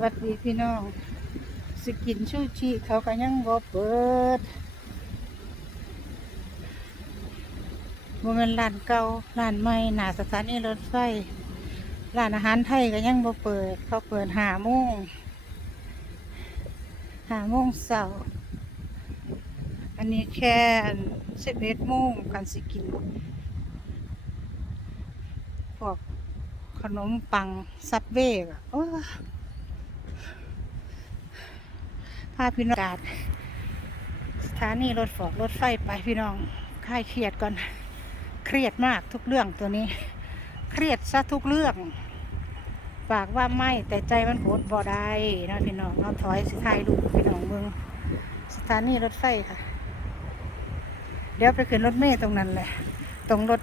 วัสดีพี่น้อง สกินชูชีเขาก็ยังบ่เปิดบ่แม่นร้านเก่าร้านใหม่หน้าสถานีรถไฟร้านอาหารไทยก็ยังบ่เปิด เขาเปิดหาโมงหาโมงเช้าอันนี้แค่สิบเอ็ดโมงกันสิกิน พวกขนมปังซับเวกอะโอ้ย พาพี่น้องกาดสถานีรถฟอกรถไฟไปพี่น้องคลายเครียดก่อน เครียดมากทุกเรื่องตัวนี้ เครียดซะทุกเรื่องฝากว่าไม่แต่ใจมันโหดบ่ได้นะพี่น้องเราถอยสิทายลูกพี่น้องเมืองสถานีรถไฟค่ะ เดี๋ยวไปขึ้นรถเมล์ตรงนั้นแหละตรงรถ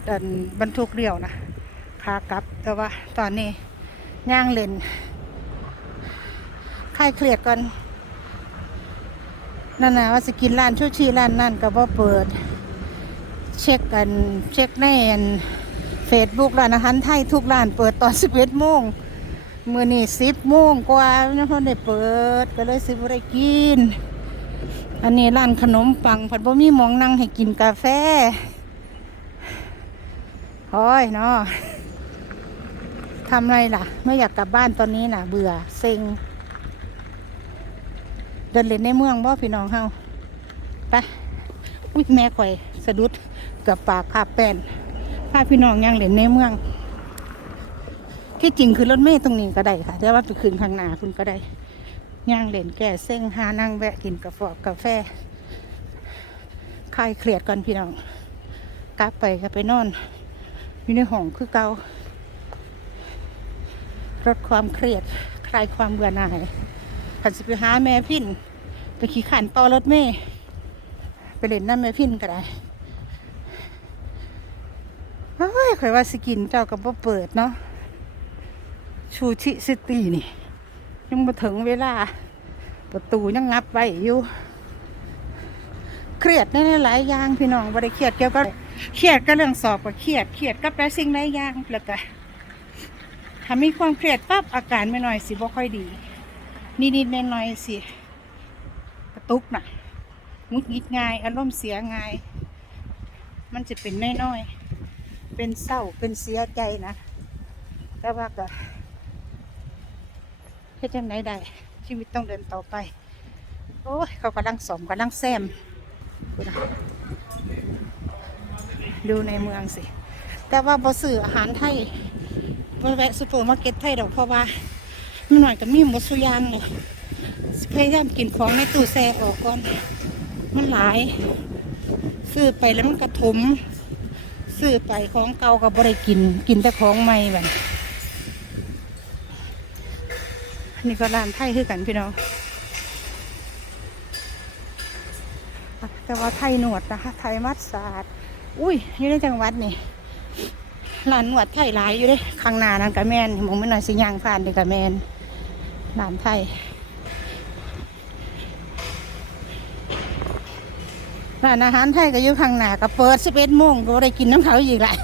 บรรทุกเดียวนะขากลับแต่ว่าตอนนี้ย่างเลนคลายเครียดก่อน นั่นนะว่าสกินร้านชูชีร้านนั่นก็บ่เปิด เช็คกันเช็คในเฟซบุ๊กร้านอาหารไทยทุกร้านเปิดตอนสิบเอ็ดโมงมือนี่สิบโมงกว่ายังพอได้เปิดก็เลยสิบได้กิน อันนี้ร้านขนมปังผัดบะมี่มองนั่งให้กินกาแฟโอ้ยเนาะทำไรล่ะ ไม่อยากกลับบ้านตอนนี้น่ะ เบื่อเซ็ง เดินเล่นในเมืองบ่พี่น้องเฮาไปอุ้ยแม่ข่อยสะดุดกับปากคาแป้นพาพี่น้องยังเล่นในเมือง ที่จริงคือรถเมล์ตรงนี้ก็ได้ค่ะ แต่ว่าไปขึ้นข้างหน้าคุณก็ได้ย่างเล่นแก่เส้งหานั่งแวะกินกาแฟกาแฟคลายเครียดก่อนพี่น้องกลับไปก็ไปนอนอยู่ในห้องคือเกาลดความเครียดคลายความเบื่อหน่าย ขันสิไปหาแม่พินไปขี่ขันเป่ารถเมย์ไปเล่นน้ำแม่พินก็ได้เฮ้ยข่อยว่าสกินเจ้ากับบ่เปิดเนาะชูชิซิตี้นี่ ยังมาถึงเวลา ประตูยังงับไว้อยู่เครียดในหลายอย่างพี่น้องบ่ได้เครียดเกี่ยวกับเครียดก็เรื่องสอบก็เครียดเครียดกับหลายสิ่งหลายอย่างแล้วก็ถ้ามีความเครียดปั๊บอาการไม่น้อยสิบ่ค่อยดี นิดๆหน่อยๆสิกระตุกน่ะงุดงิดง่าย อารมณ์เสียง่าย มันจะเป็นน้อยๆ เป็นเศร้าเป็นเสียใจนะ แต่ว่าก็เฮ็ดจังไหนได้ ชีวิตต้องเดินต่อไป โอ้ย เขากำลังสมกำลังแซมดูในเมืองสิ แต่ว่าบ่ซื้ออาหารไทยบ่แวะซูเปอร์มาร์เก็ตไทยดอกเพราะว่า หน่อยก็มีหมดสุยางเลยพยายามกินของในตู้แช่ออกก่อน มันหลาย ซื้อไปแล้วมันกระถมซื้อไปของเก่าก็บ่ได้กิน กินแต่ของใหม่แบบนี่ก็ร้านไทยคือกันพี่น้องแต่ว่าไทยหนวดนะคะ ไทยมัดสาดอุ้ยอยู่ในจังหวัดนี่ร้านหนวดไทยหลายอยู่เด้ข้างหน้านั่นกะแมนมองไม่หน่อยสิย่างผ่านเด็กกะแมน ร้านไทยร้านอาหารไทยก็อยู่ข้างหน้าก็เปิดสิบเอ็ดโมงก็ได้กินน้ำเขาอีกแหละ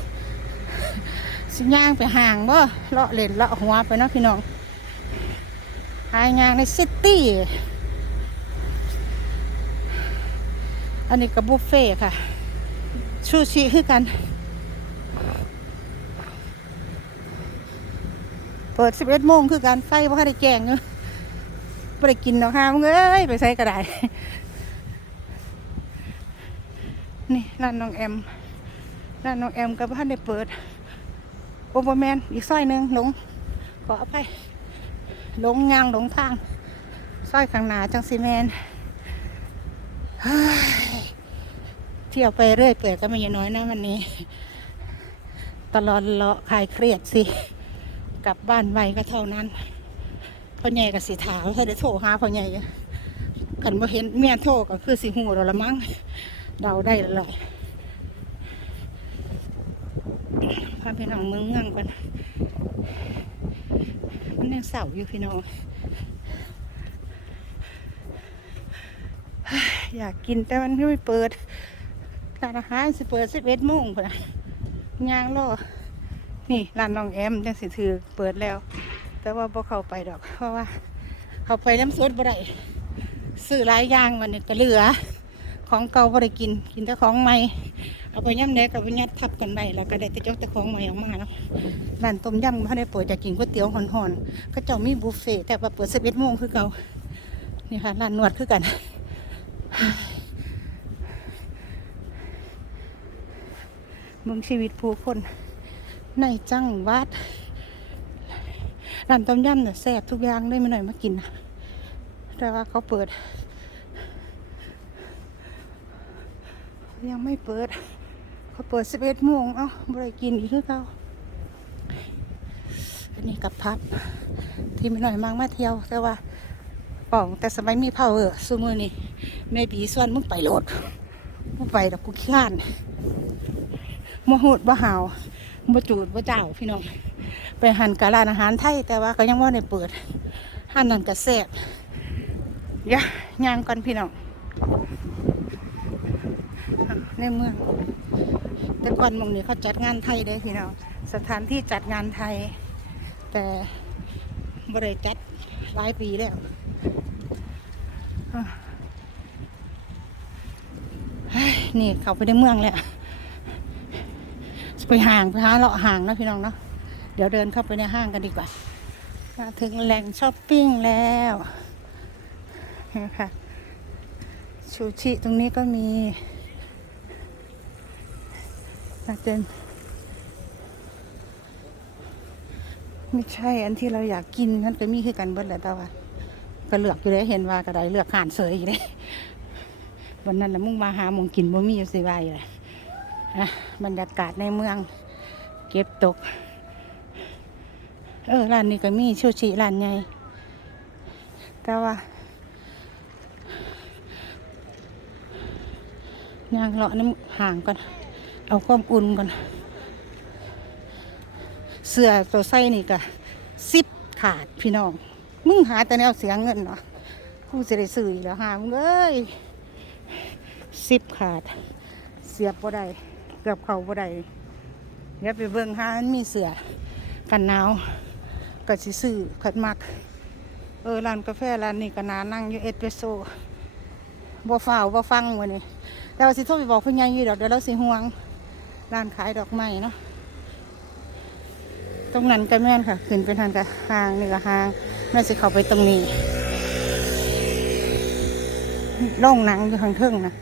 สิย่างไปห่างบ่เลาะเล่นเลาะหัวไปเนาะพี่น้องหายย่างในซิตี้ อันนี้ก็บุฟเฟ่ค่ะ ชูชีคือกัน เปิด11โมงคือกันไฟว่าได้แกงเนอะไม่ได้กินหรอกค่ะมึงเอ้ยไปใส่กระไดนี่ร้านน้องแอมร้านน้องแอมกับบ้านได้เปิด โอเปอร์แมนอีกซอยหนึ่งหลงขออภัยหลงงางหลงทางซอยข้างหนาจังซีแมนเที่ยวไปเรื่อยเปื่อยก็ไม่ยน้อยนะวันนี้ ตลอดเลาะคลายเครียดสิ กลับบ้านไวก็เท่านั้นพ่อใหญ่กับสิถามให้ได้โทรหาพ่อใหญ่กันบ่เห็นเมียโทรก็คือสิหูเราละมั้งเดาได้แล้วแหละพาพี่น้องเมืองเมืองกันมันยังเศร้าอยู่พี่น้องอยากกินแต่มันไม่เปิดร้านอาหารสิเปิดสิบเอ็ดโมงพุ่นนะย่างรอ นี่ร้านน้องแอมจังสิถือเปิดแล้ว แต่ว่าพอเข้าไปดอก เพราะว่า เขาไปน้ำสดบ่ได้ซื้อหลายอย่างมันนี่ก็เหลือ ของเก่าบ่ได้กิน กินแต่ของใหม่ เอาไปย่ำแดกกับไปยัดทับกันไปแล้วก็ได้แต่เจกแต่ของใหม่ออกมาเนาะร้านต้มยำเขาได้เปิดจะกินก๋วยเตี๋ยวห่อนๆก็เจ้ามีบุฟเฟ่แต่ว่าเปิดสิบเอ็ดโมงคือเก่านี่ค่ะร้านนวดคือกันเมืองชีวิตผู้คน ในจังหวัดร้านต้มยำเนี่ยแซ่บทุกอย่างเลยไม่หน่อยมากินนะแต่ว่าเขาเปิด ยังไม่เปิด เขาเปิดสิบเอ็ดโมงเอ้าบริกินอีกคือเขาอันนี้กับพับ ที่ไม่หน่อยมากมาเที่ยว แต่ว่าป่องแต่สมัยมีเผาเออซูมือนี่แม่บีส่วนมึงไปโหลดมึงไปดอกกูขี้ข้านมโหดบ่หาว บ่จูดบ่เจ้าพี่น้อง ไปหันกะร้านอาหารไทย แต่ว่าก็ยังว่าในเปิดหันนั่นกะแซ่บยวย่างก่อนพี่น้องในเมือง แต่ก่อนมองนี้เขาจัดงานไทยเด้พี่น้องสถานที่จัดงานไทย แต่บริจัดหลายปีแล้วนี่เขาไปในเมืองแล้ว ไปห่างไปหาเลาะห่างนะพี่น้องเนาะเดี๋ยวเดินเข้าไปในห้างกันดีกว่าถึงแหล่งช้อปปิ้งแล้วนี่ค่ะชูชิตรงนี้ก็มีอาจจะไม่ใช่อันที่เราอยากกินนั่นก็มีคือกันเบิดแหละแต่ว่าก็เลือกอยู่ได้เห็นว่ากระไดเลือกห่านเสยอยู่ได้วันนั้นนะมุ่งมาหาหมองกินบ่มีอยู่สิวายเลย บรรยากาศในเมือง เก็บตก เออร้านนี้ก็มีชูชิร้านใหญ่แต่ว่าย่างเลาะน้ำห่างก่อน เอาความอุ่นก่อน เสื้อตัวไส้นี่ก็สิบขาดพี่น้อง มึงหาแต่แนวเสียงเงินเนาะกูจะได้ซื้ออีกแล้วหามึงเอ้ยสิบขาด เสียบบ่ได้ กือบเขาบ่ได้เดี๋ยวไปเบิ่งหามันมีเสือกันหนาวก็สิซื้อขัดมัก เออร้านกาแฟร้านนี้ก็นานั่งอยู่เอสเปรสโซ่บ่ฟ้าวบ่ฟังวันนี้แต่ว่าสิโทรไปบอกเพื่อนยังอยู่ดอกเดี๋ยวเราสิห่วงร้านขายดอกไม้เนาะตรงนั้นก็แม่นค่ะ ขึ้นเป็นทางกับห้างนี่ก็ห้างแม่สิเข้าไปตรงนี้โรงหนังอยู่ข้างเทิงนะ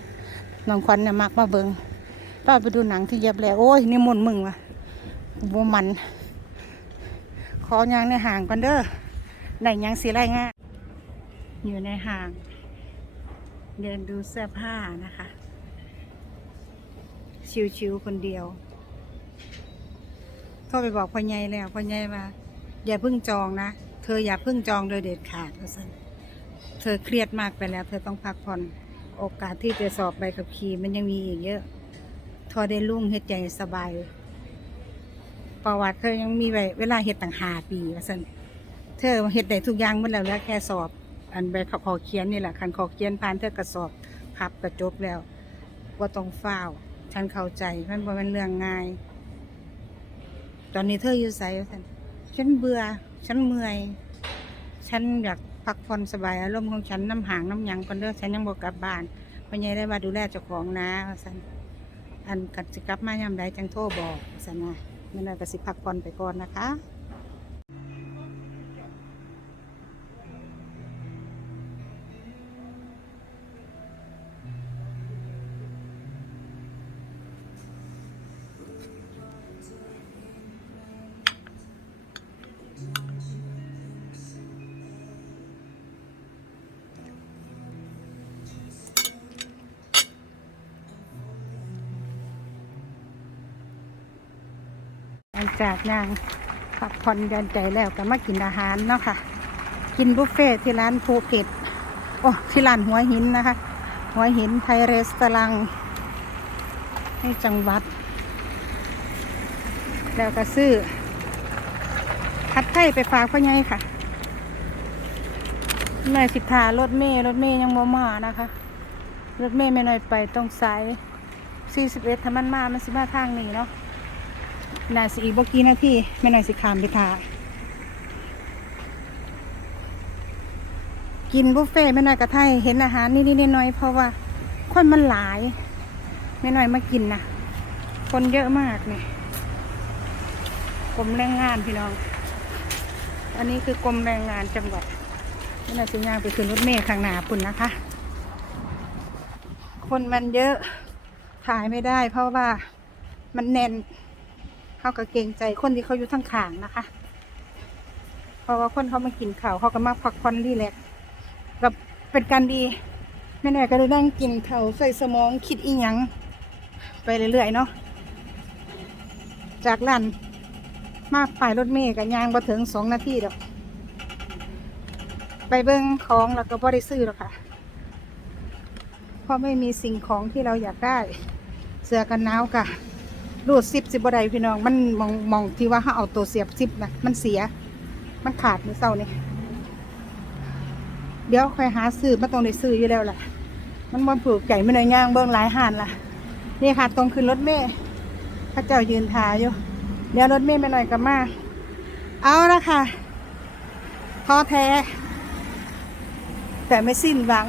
น้องควันเนี่ยมักมาเบิง ตอนไปดูหนังที่เย็บแล้วโอ้ยนี่มนมึงวะบัวมัน ขอยางในห่างก่อนเด้อไหนยังสีไรง่ายอยู่ในห่าง เดินดูเสื้อผ้านะคะ ชิวๆคนเดียวโทรไปบอกพ่อใหญ่แล้วพ่อใหญ่ว่าอย่าเพิ่งจองนะ เธออย่าเพิ่งจองโดยเด็ดขาดว่าซั่นเธอเครียดมากไปแล้ว เธอต้องพักผ่อนโอกาสที่จะสอบใบขับขี่มันยังมีอีกเยอะ ทอได้ลุ่งเฮ็ดใจสบาย ประวัติเธอยังมีไว้เวลาเฮ็ดต่างหาปีว่าซั่นเธอเฮ็ดได้ทุกอย่างหมดแล้วเหลือแค่สอบ อันใบขับขอเขียนนี่แหละคันขอเขียนผ่านเธอก็สอบพับก็จบแล้วว่าต้องฟ้าฉันเข้าใจมันบ่เป็นเรื่องง่าย ตอนนี้เธออยู่ไสว่าซั่นฉันเบื่อ ฉันเมื่อย ฉันอยากพักผ่อนสบายอารมณ์ของฉันน้ำหางน้ำหยังก่อนเด้อฉันยังบ่กลับบ้านพ่อใหญ่ได้ว่าดูแลเจ้าของนะว่าซั่น อันกัดสิกลับมายามใดจังโทรบอกสันนะนั่นน่ะก็สิพักผ่อนไปก่อนนะคะ จากนางพักผ่อนย่อนใจแล้วก็มากินอาหารเนาะค่ะ กินบุฟเฟ่ที่ร้านภูเก็ตโอ้ที่ร้านหัวหินนะคะ หัวหินไทยเรสตอรังในจังหวัด แล้วก็ซื้อพัดไทยไปฝากพ่อใหญ่ค่ะแม่สิทธารถเมย์รถเมย์ยังบ่มานะคะ รถเมย์ไม่น้อยไปต้องสาย41ถ้ามันมา มันสิมาทางนี้เนาะ น่าสิอีกบกี้นาทีไม่น่าสิขามไปทากินบุฟเฟ่ต์แม่น้อยกระไทยเห็นอาหารนิดๆหน้อยๆเพราะว่าคนมันหลายแม่น้อยมากินนะคนเยอะมากเนี่ยกรมแรงงานพี่น้อง อันนี้คือกรมแรงงานจังหวัดแม่น้อยสิยางไปขึ้นรถเมล์ข้างหน้าปุ่นนะคะ คนมันเยอะถ่ายไม่ได้เพราะว่ามันแน่น เขาก็เกรงใจคนที่เขาอยู่ทั้งขางนะคะ เพราะว่าคนเขามากินข้าวเขาก็มาพักผ่อนรีแลกซ์ก็เป็นการดีแม่แน่ก็ได้นั่งกินข้าวใส่สมองคิดอีหยังไปเรื่อยๆเนาะจากร้านมาฝ่ายรถเมย์กับยางมาถึงสองนาทีดอกไปเบิ้งของแล้วก็บ่ได้ซื้อหรอกค่ะ เพราะไม่มีสิ่งของที่เราอยากได้ เสื้อกันหนาวกะ รูดซิปสิบบ่ได้พี่น้อง มันมองมองที่ว่าเขาเอาตัวเสียบซิปนะมันเสีย มันขาดมือเศร้านี่เดี๋ยวค่อยหาซื้อมาตรงได้ซื้ออยู่แล้วล่ะมันบอผูกไก่ไม่หน่อยย่างเบื้องหลายห่านล่ะ นี่ค่ะตรงขึ้นรถเมย์พระเจ้ายืนทาอยู่ เดี๋ยวรถเมย์ไปหน่อยกับมา เอาละค่ะท้อแท้ แต่ไม่สิ้นหวัง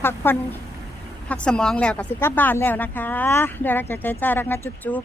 พักผ่อน พักสมองแล้วกับสิกลับบ้านแล้วนะคะได้รักจากใจจ้ารักนะจุ๊บจุ๊บ